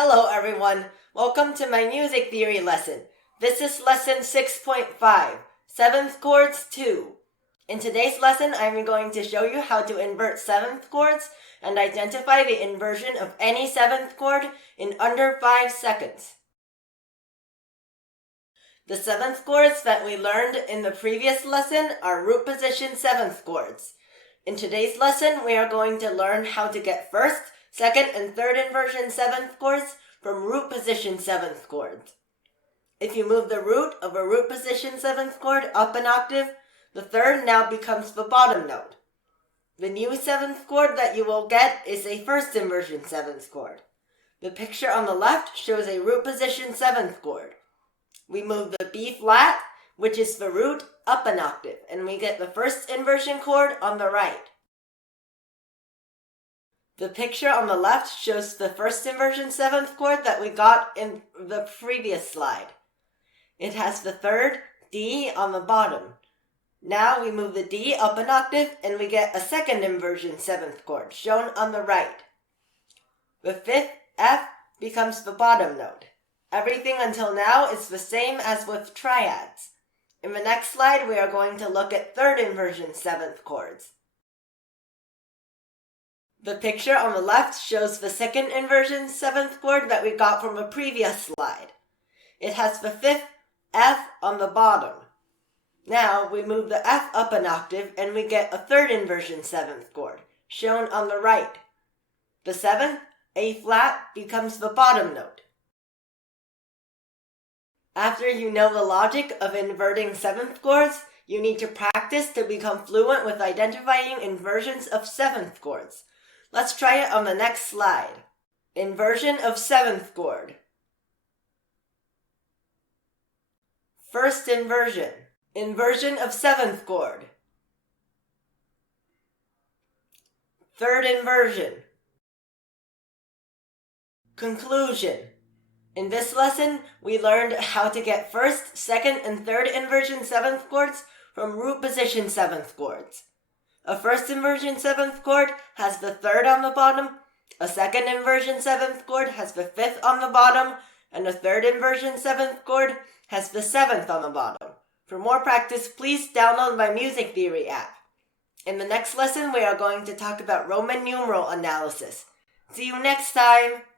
Hello everyone, welcome to my music theory lesson. This is lesson 6.5, 7th chords 2. In today's lesson, I'm going to show you how to invert 7th chords and identify the inversion of any 7th chord in under 5 seconds. The 7th chords that we learned in the previous lesson are root position 7th chords. In today's lesson, we are going to learn how to get first, second, and third inversion 7th chords from root position 7th chords. If you move the root of a root position 7th chord up an octave, the third now becomes the bottom note. The new 7th chord that you will get is a first inversion 7th chord. The picture on the left shows a root position 7th chord. We move the B flat, which is the root, up an octave, and we get the first inversion chord on the right. The picture on the left shows the first inversion 7th chord that we got in the previous slide. It has the third, D, on the bottom. Now we move the D up an octave and we get a second inversion 7th chord, shown on the right. The fifth, F, becomes the bottom note. Everything until now is the same as with triads. In the next slide, we are going to look at third inversion 7th chords. The picture on the left shows the second inversion 7th chord that we got from a previous slide. It has the fifth, F, on the bottom. Now we move the F up an octave and we get a third inversion 7th chord, shown on the right. The seventh, A flat, becomes the bottom note. After you know the logic of inverting 7th chords, you need to practice to become fluent with identifying inversions of 7th chords. Let's try it on the next slide. Inversion of 7th chord. First inversion. Inversion of 7th chord. Third inversion. Conclusion. In this lesson, we learned how to get first, second, and third inversion 7th chords from root position 7th chords. A first inversion 7th chord has the third on the bottom, a second inversion 7th chord has the fifth on the bottom, and a third inversion 7th chord has the seventh on the bottom. For more practice, please download my music theory app. In the next lesson, we are going to talk about Roman numeral analysis. See you next time!